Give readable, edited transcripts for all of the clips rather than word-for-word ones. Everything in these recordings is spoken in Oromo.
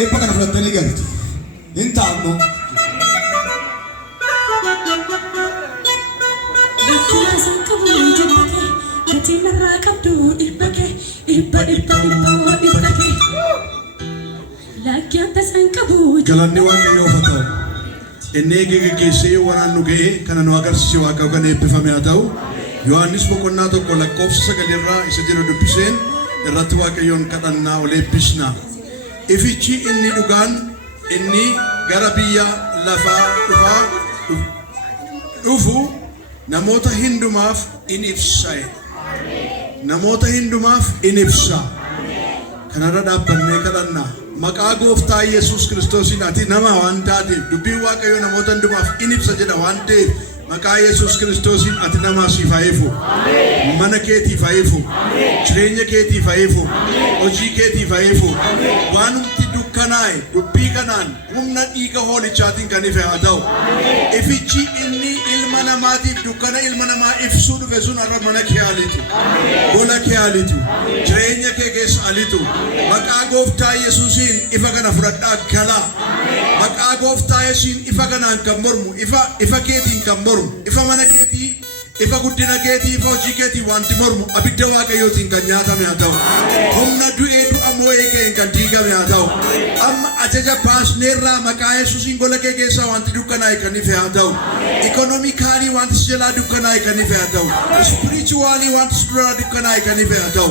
Eeppaka fudhattanii galtu. Hin taa'ammoo. Galanni Waaqayyoo haa ta'u. Inni geggeessee waraan nu ga'e kana nu agarsiise Waaqayyo kan eebbifame haa ta'u. Yohaannis boqonnaa tokko lakkoofsa 9 irraa isa jedhu dubbiseen irratti Waaqayyoon kadhannaa ol eebbisna. Ifichi inni dhugaan inni gara biyya lafaa dhufu namoota hundumaaf in ibsa. Namoota hundumaaf in ibsa. Kanarra dhaabbannee kadhannaa. Maqaa Gooftaa Yesuus Kiristoosiin ati nama waan taateef dubbiin Waaqayyoo namoota hundumaaf in ibsa jedha waan ta'eef maqaa Yesuus Kiristoosiin ati nama siif haa eefu. Mana keetiif haa eefu. Jireenya keetiif haa eefu. Hojii keetiif haa eefu. Waanumti dukkanaa'e dubbii kanaan humna dhiiga hoolichaatiin kan ife haa ta'u. Ifichi inni ilma namaatiif dukkana ilma namaa ibsuu dhufe sun har'a mana kee alitu. Gola kee alitu. Jireenya kee keessa alitu. Maqaa Gooftaa Yesuusiin ifa kana fudhadhaa galaa. Maqaa Gooftaa Yesuusiin ifa kanaan kan mormu ifa keetiin kan mormu ifa mana keetii ifa guddina keetii ifa hojii keetii wanti mormu abidda Waaqayyootiin kan nyaatame haa ta'u. Humna du'ee du'a moo'ee kee kan diigame haa ta'u. Amma ajaja baasneerraa maqaa Yesuusiin gola kee keessaa wanti dukkanaa'e kan ife haa ta'u. Ikonomikaalii wanti si jalaa dukkanaa'e kan ife haa ta'u. Spirituwaalii wanti si duraa dukkanaa'e kan ife haa ta'u.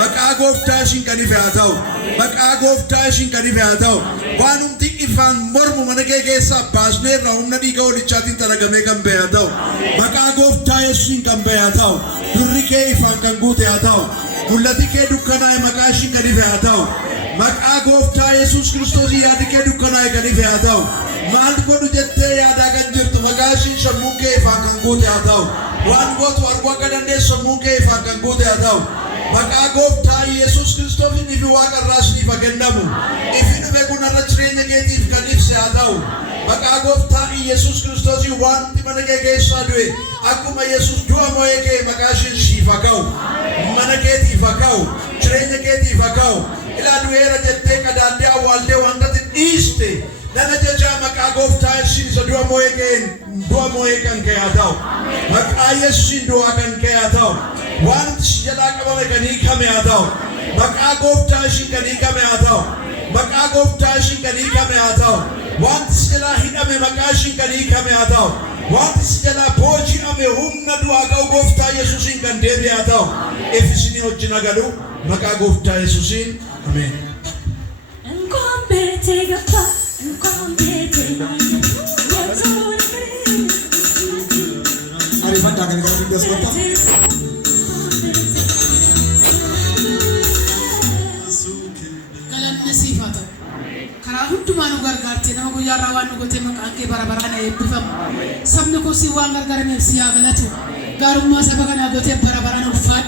Maqaa Gooftaa Yesuusiin kan ife haa ta'u. Maqaa Gooftaa Yesuusiin kan ife haa ta'u. Waanumti ifaan mormu mana kee keessaa baasneerraa humna dhiiga hoolichaatiin xaragamee kan ba'e haa ta'u. Maqaa Gooftaa Yesuusiin kan ba'e haa ta'u. Durri kee ifaan kan guute haa ta'u. Mul'ati kee dukkanaa'e maqaa Yesuusiin kan ife haa ta'u. Maqaa Gooftaa Yesuus Kiristoos yaadi kee dukkanaa'e kan ife haa ta'u. Maal godhu jettee yaadaa kan jirtu مقاشين سموكي فاكن قوتي هاتاو وان قوتو أرقوا قدن دي سموكي فاكن قوتي هاتاو مقا قوفتا يسوس كريستوف نفي واقع راس نفا قندمو إفي نفكونا رجرين كيتي فكاليف سيهاتاو مقا قوفتا يسوس كريستوسي وان تمنكي كيسا دوي أكما يسوس دوا مويكي مقاشين شيفاكاو منكيتي فاكاو جرين كيتي فاكاو إلا دويرا جتة كدادي أوالدي وانتت إيستي Nana jaja maka gofta sin sa dua moe kan kaya tau. Maka yesin dua kan kaya tau. Wan sijala kama mekanika me atau. Maka gofta sin kanika me atau. Maka gofta sin kanika me atau. Wan sijala hina me maka sin kanika me atau. Wan sijala poji ame humna dua kau gofta Yesusin kan debe atau. Efisini hojina galu maka gofta Yesusin. Amen. Engkau bertegapa. Arifan dah kena kita sebentar. Kalan nasifat. Karena hukum anu gargar, cina aku ya rawan aku tema angke bara-bara na ebifam. Sabne ko siwa gargar ni siya galatu. Garumma sabakan aku tema bara-bara na ufat.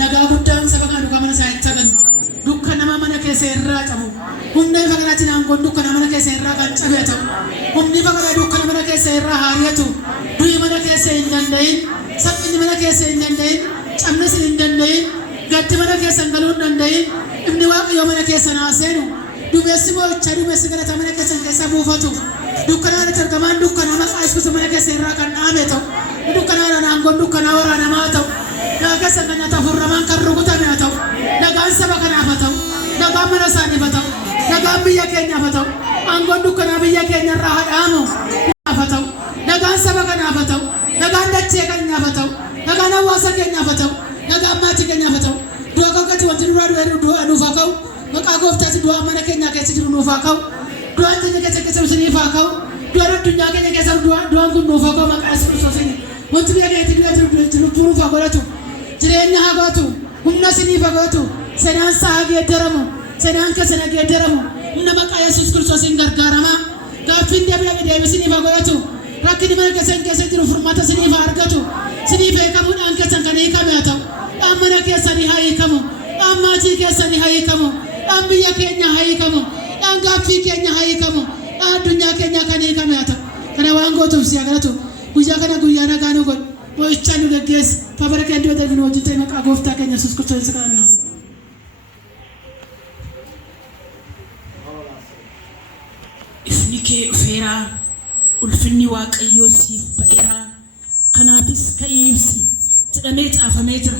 Naga gudang sabakan aku mana saya cagan. Dukkan nama mana keserra tamu. Humni bagara cina angkon dukkan nama mana keserra kan cabe tamu. Humni bagara dukkan nama mana keserra hari tu. Dui mana kese indandain, sabini mana kese indandain, camne sin indandain, gatti mana kese ngalun indandain, ibni waqi yo mana kese nasenu. Dumesi mo chadu mesi kana tamana kese bufatu. Dukkana na tergaman dukkana ma asku mana kese rakan ameto. Dukkana na angon dukkana wara na mato. Na kese kana tafurraman karruguta meto. Na gansa bakana afato. Na gamana sani fato. Na gambiya kenya fato. Angon dukkana biya kenya rahat amo. Afato. Nagaan saba kan afatau, nagaan dachee kan afatau, nagaan hawaasa keenya afatau, nagaan maatii keenya afatau. Dua kakati wanti nurraa du'e nuuf haa ka'u, maqaa gooftaas du'a mana keenya keessa jiru nuuf haa ka'u, du'aan keenya keessa isiniif haa ka'u, du'aan addunyaa keenya keessa du'aan kun nuuf haa ka'u maqaa Yesuus Kiristoosiin. Wanti biyya keetti du'a jiru nuuf haa godhatu, jireenya haa godhatu, humna isiniif haa godhatu, seenaan isaa haa geeddaramu, seenaan keessan haa geeddaramu, humna maqaa Yesuus Kiristoosiin gargaaramaa, gaaffiin deebisiniif haa godhatu. Rakkini mana keessa jiru furmaata siniif argatu siniif eekamuudhaan keessan kan hiikame haa ta'u dhaan mana keessanii haa hiikamu dhaan maatii keessanii haa hiikamu dhaan biyya keenya haa hiikamu dhaan gaaffii keenya haa hiikamu dhaan addunyaa keenya kan hiikame haa ta'u kana waan gootuuf siyaa galatu guyyaa kana guyyaa nagaa nu godhu moo'ichaa nu geggeessi fabara kee iddoo darbii nu wajjin ta'e maqaa gooftaa keenya Yesuus Kiristoos kadhanna. Ifni kee dhufeeraa. Ulfinni waaqayyoo siif ba'eera kanaafis ka'ii ibsi jedhamee caafamee jira.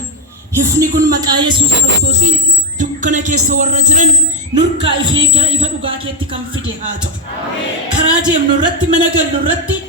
Ifni kun maqaa Yesuus Kiristoosiin dukkana keessa warra jiran nurkaa ifee gara ifa dhugaa keetti kan fide haa ta'u. Karaa deemnu irratti mana galnu irratti